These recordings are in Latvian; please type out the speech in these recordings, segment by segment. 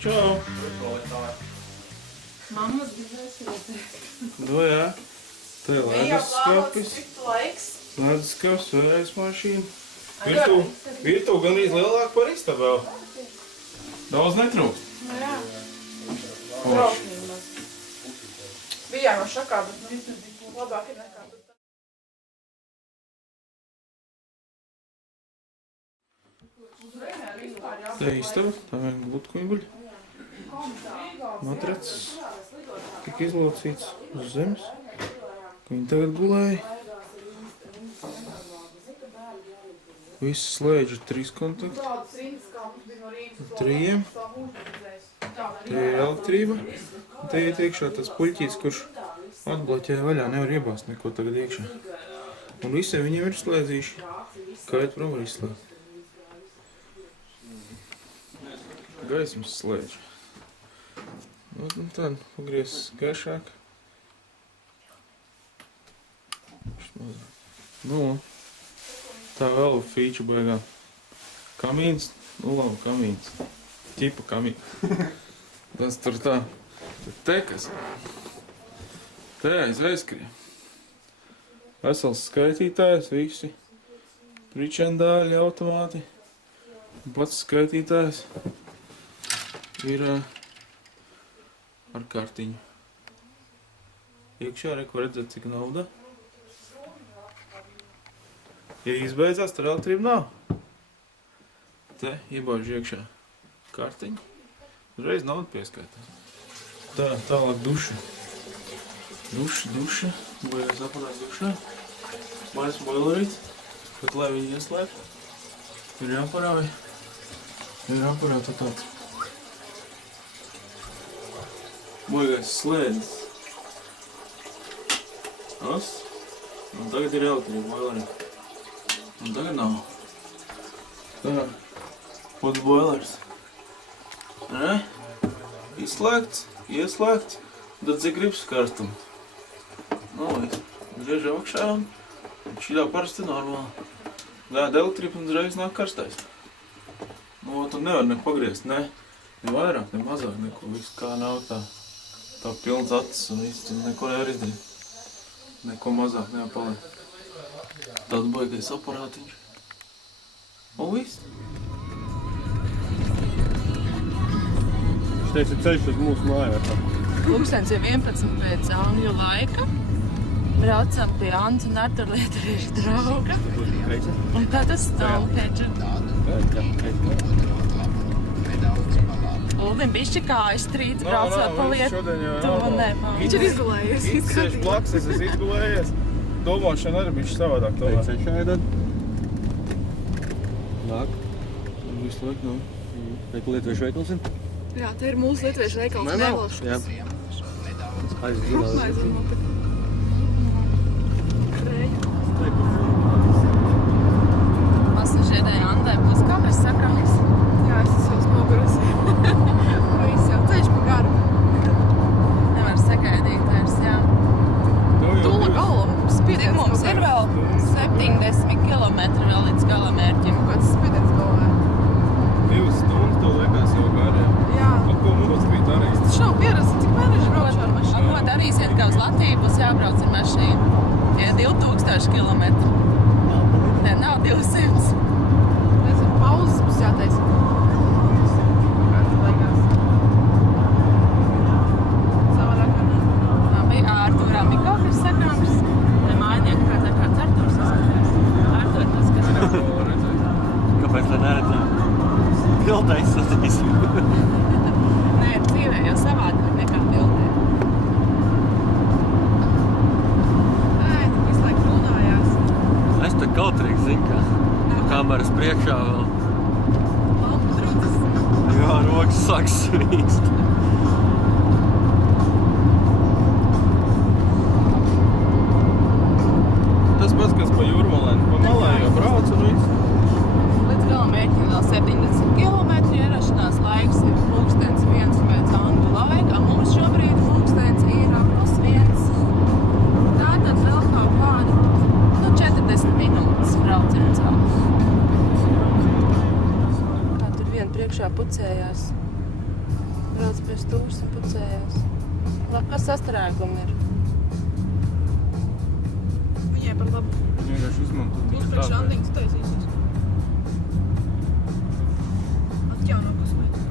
Čau. Mammas gribēs redzēt. Nu jā. Te ir leduskapis. Leduskapis, vērais mašīna. Virtuve gandrīz lielāka par istabu vēl. Daudz netrūkst. Nu jā. Brauknīgi maz. Bijām jau šakā, bet nu izdarīt labāk ir nekā. Te istaba, tā vien glutkuņi guļ. Matracs tik izlocīts uz zemes, ka viņi tagad gulēja. Visi slēdži ir 3 kontakti. 3. Te ir elektrība. Te iet iekšā tas puļķīts, kurš atbloķē vaļā, nevar iebāzt neko tagad iekšā. Un visiem viņiem ir slēdzīši, kā iet prom var izslēgt. Gaismas slēdž. Un tad pagriez gaišāk. Nu, tā vēl feature beigā. Kamīns, nu labi, kamīns. Ķipa kamīns. Tas tur tā. Te kas. Te aizskrien. Vesels skaitītājs, visi. Pričendāļi, automāti. Pats skaitītājs ir ar kartiņu. Iekšā reko redzēt, cik nauda. Ja izbeidzās, tad elektrība nav. Te iebāž iekšā kartiņu. Uzreiz naudu pieskaitās. Tā, tālāk duša. Duša. Bojās apādās dušā. Mājas boilerīts. Bet, lai viņi ieslēp, ir jāparāja. Ir jāparāja tā tāds. Bojās slēdis. Un tagad ir elektrība boilerī. Un tagad nav. Tā. Pods boilers. Ne? Izslēgts, ieslēgts. Tad cik gribas karstumu. Nu, driež augšā un šiļā parasti normāli. Gāda elektrība un uzreiz nāk karstais. Nu, tu nevar ne pagriezt, ne vairāk, ne mazāk, neko. Viss kā nav tā pilns acis un viss, tu neko nevar izdarīt. Neko mazāk nevar paliek. Tāds baigais aparātiņš. Un viss. Šitais ir ceļš uz mūsu māju. Pulkstens ir 11 pēc angļu laika. Braucam pie Ants un Artura Lieturieša drauga. Un tad uz Stonehedžu. Uldim bišķi kājas trīts braucot pa Lietuvonē. Viņš ir izgulējies. Viņš sēž blakus, es esmu izgulējies. Domāšana arī bišķi savādāk. Te ir ceļš ēdad. Nāk. Un visu laiku nav. Reku Lietuviešu veikals ir? Jā, te ir mūsu Lietuviešu veikals Nevalšs. Jā. Aizzināt. Pasažierē Andai būs kabris sakājis. Jā, es esmu smogurusi. Viss jau ceļš pa garu. Nevar sagaidīt vairs, jā. Tūla galam spiediens. Mums ir vēl 70 kilometri vēl līdz galamērķim. Kāds spiediens galvē? 2 stundas to liekas jau gariem. Jā. Ko mums bija darījis? Tas nav pieredzi, cik mēneši braucu ar mašīnu. Ko darīsiet, kā uz Latviju būs jābrauc ar mašīnu? Ja 2000 kilometri. Ne, nav 200. Nezinu, pauzes būs jātaisa. Kāds beigās. Savādāk ar. Tā bija Ārturam ir kaut kas sakāms. Ne mājnieku kāds Arturs saskatās. Ārtur tas, kas nav. Kāpēc lai neredzētu? Bildē izsatīsim. Nē, dzīvē jau savādāk nekā bildē. Nē, tu visu laiku runājās. Es te kautrīgs, zinu, kā. Kameras priekšā vēl. Lampas rūtas. Jā, rokas sāk svīst. Tas pats, kas pa Jūrmalēnu. Pa malē jau brauc un viss. Līdz galamērķim vēl 70 kilometri. Ierašanās laiks ir pulkstens 1 pēc angļu laika. Mums šobrīd pulkstens ir +1. Tātad vēl kaut kādi 40 minūtes brauciens vēl. Kā tur vien priekšā pucējās. brauc pie stūras un pucējās. Labi, kas sastrēgumi ir? Viņai par labu. Vienkārši izmantot. Būs priekš Andiņas taisīsies. Atjauno kosmētiku.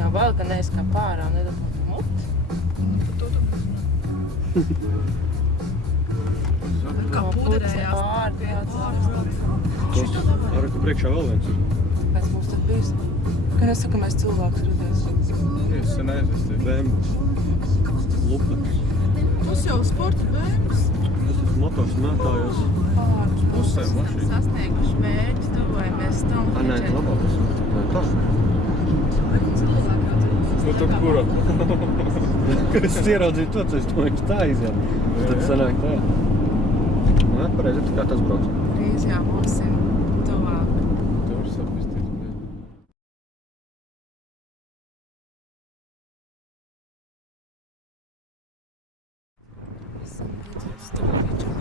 Jā, vēl, ka neizkā pārā, nedabūtu muti. Par to tomēr runā. Kā puderējās. Ārdi, Arī tu priekšā vēl viens ir. Pēc mums tad bijis. Ka nesaka, mēs cilvēkus redzēs. Es sen aizvestīju. BMW. Lupa. Mums jau sporta bēmas. Tas motors mētājās. Pārus. Pusē mašīna. Sasnieguši mērķi, tuvojamies tam. Nē, labākas. Nē, tas. Nu tad kura? Es ieraudzīju to, tas domāju, tā izjām. Tad sanāk tā. Nē, pareizi, tā kā tas brauc. Drīz jā, būsim tuvāk. Tu vari sapistīt. Esam redzējuši stāvīču.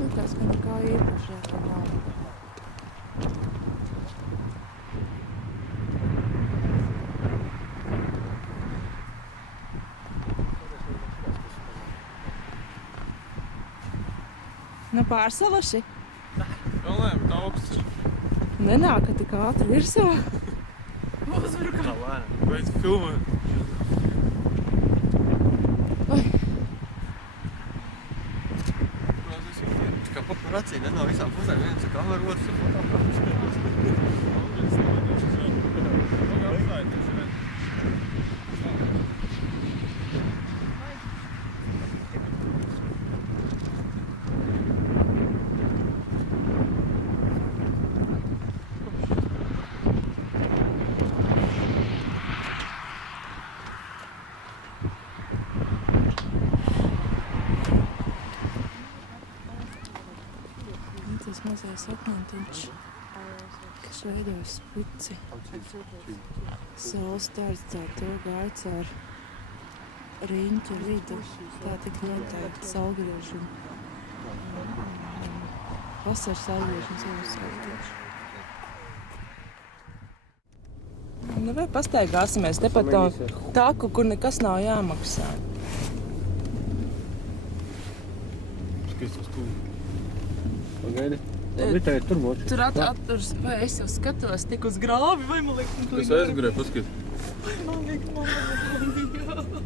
Likās, ka nekā īpaši jākā nav. Nu pārsalaši? Vēl nē, bet augsts ir. Nenāk, ka tik ātri virsā. Uzvaru kā. Beidz filmē. Oi. Kā paparacī, ne no visām pusēm viens ir kameru, otrs ir fotoaparāts. Tas mazais akmentiņš, kas veidojas spici. Saules stārts tā to gaids ar riņķa vidu. Tā tik noteikti saulgriežu. Vasaras saulgriežu un ziemas saulgriežu. Nu vai pastaigāsimies te pa to taku, kur nekas nav jāmaksā. Skaistos tūlīt. Pagaidi. Labi, tā ir tur moči. Tur atturs, vai es jau skatos tik uz grāvi, vai man liekas, Es aizgrēju, paskat. man liekas,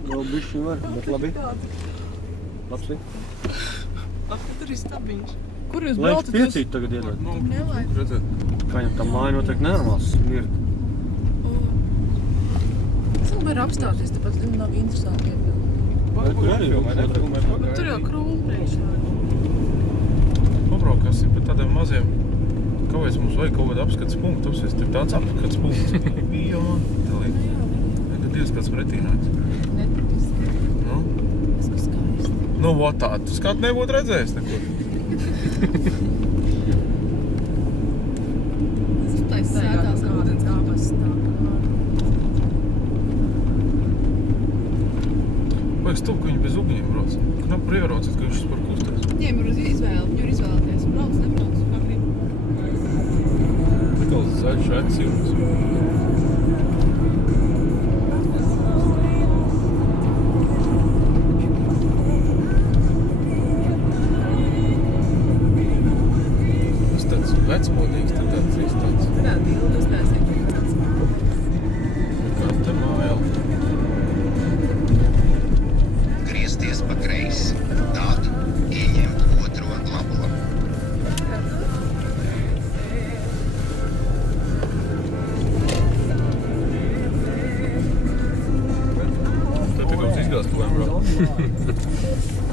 Vēl bišķi var, bet labi. Labs ir. tur ir stabiņš. Kur jūs Laiks braucat? piecīt tagad iedod. Nu, Nelaid. redzēt. Kā viņam tā māja noteikti nenormāls smird. Es varu apstāties, tāpēc viņam nav interesanti iepildi. Tur arī Nefilmē. Tur jau krūmu priekšā. Pabraukāsim pa tādiem maziem. Kāpēc mums vajag kaut kādu apskats punktu? Tāpēc tur tāds apskats punkts. Bija man. Tagad Dievs kāds pretīnāks. Nepatiski. Nu? Tas, ka skaisti. Nu, vot tā. Tu skāt nebūtu redzējis nekur. Tas tais sētās ūdens kāpas tā. Vajag stup, ka viņi bez ugņiem brauc. Knap ieraucīt, ka viņš par kustās. Viņiem ir uz izvēli, viņi ir izvēlēties. Brauc, nebrauc, kā grib. Tikals zaļš atsilums. Tas tāds vecmodīgs, tad tāds viss tāds. Tā, dildas taisīt. Kā te mājā. Griezties pa kreisi, tad ieņemt otro labo. Tad tikals izgāzt, ko brauc.